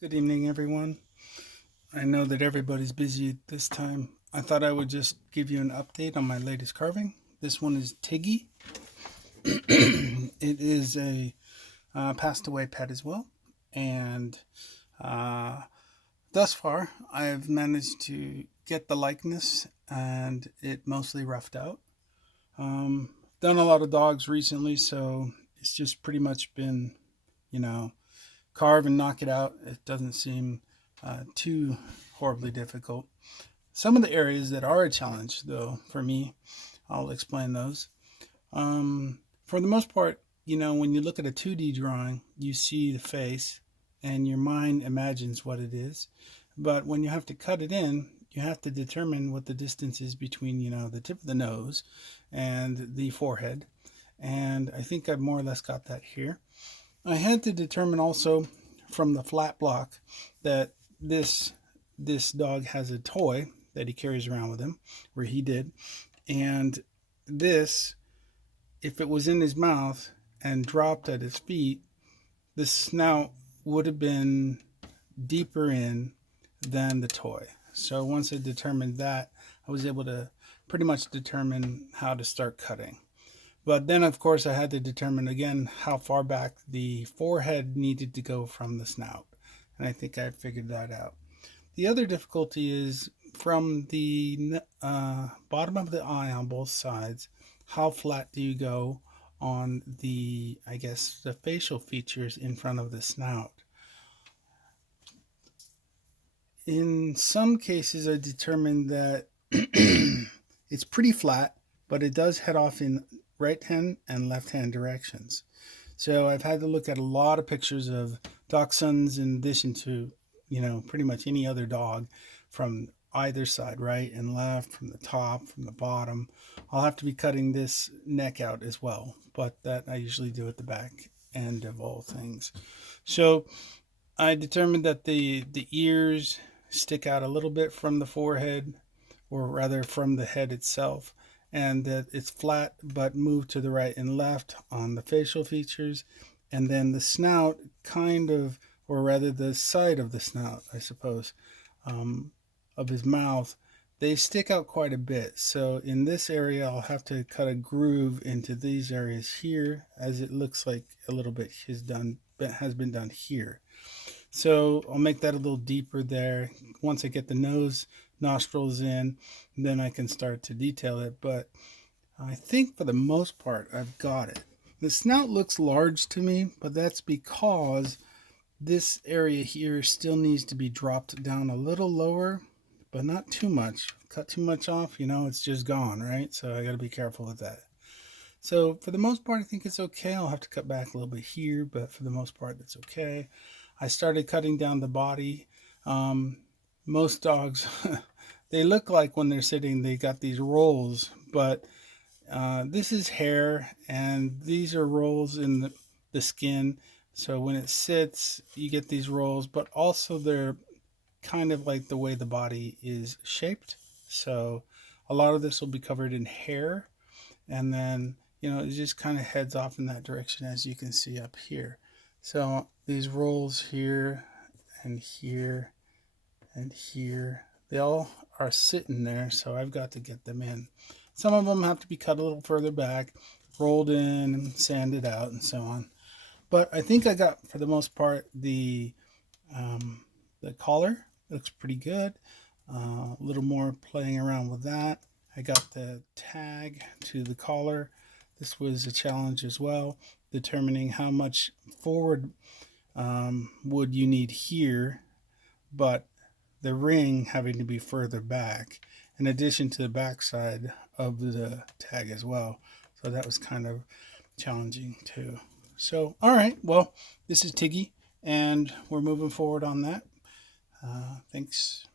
Good evening, everyone. I know that everybody's busy at this time. I thought I would just give you an update on my latest carving. This one is Tiggy. It is a passed away pet as well. And uh, thus far, I've managed to get the likeness and it mostly roughed out. Um, Done a lot of dogs recently, so it's just pretty much been, you know, carve and knock it out. It doesn't seem too horribly difficult. Some of the areas that are a challenge, though, for me, I'll explain those. For the most part, when you look at a 2D drawing, you see the face and your mind imagines what it is. But when you have to cut it in, you have to determine what the distance is between, the tip of the nose and the forehead. And I think I've more or less got that here. I had to determine also from the flat block that this dog has a toy that he carries around with him, where he did, and this, if it was in his mouth and dropped at his feet, the snout would have been deeper in than the toy. So once I determined that, I was able to pretty much determine how to start cutting. But then, of course, I had to determine again how far back the forehead needed to go from the snout. And I think I figured that out. The other difficulty is from the bottom of the eye on both sides, how flat do you go on the, I guess, the facial features in front of the snout? In some cases, I determined that it's pretty flat, but it does head off in right hand and left hand directions. So I've had to look at a lot of pictures of dachshunds in addition to, pretty much any other dog from either side, right and left, from the top, from the bottom. I'll have to be cutting this neck out as well, but that I usually do at the back end of all things. So I determined that the ears stick out a little bit from the forehead, or rather from the head itself, and that it's flat but moved to the right and left on the facial features. And then the snout, kind of, or rather the side of the snout, I suppose, um, of his mouth, they stick out quite a bit. So in this area, I'll have to cut a groove into these areas here, as it looks like a little bit has been done here. So I'll make that a little deeper there. Once I get the nose, nostrils in, then I can start to detail it. But I think for the most part, I've got it. The snout looks large to me, but that's because this area here still needs to be dropped down a little lower, but not too much. Cut too much off, it's just gone, right? So I got to be careful with that. So for the most part, I think it's okay. I'll have to cut back a little bit here, but for the most part, that's okay. I started cutting down the body. Um, most dogs, they look like when they're sitting, they got these rolls, but this is hair, and these are rolls in the skin. So when it sits, you get these rolls, but also they're kind of like the way the body is shaped. So a lot of this will be covered in hair, and then it just kind of heads off in that direction, as you can see up here. So these rolls here and here and here, they all are sitting there, so I've got to get them in. Some of them have to be cut a little further back, rolled in and sanded out and so on. But I think I got, for the most part, um, the collar looks pretty good. A little more playing around with that. I got the tag to the collar. This was a challenge as well, determining how much forward wood you need here, but the ring having to be further back, in addition to the backside of the tag as well. So that was kind of challenging too. So, all right, well, this is Tiggy, and we're moving forward on that. Thanks.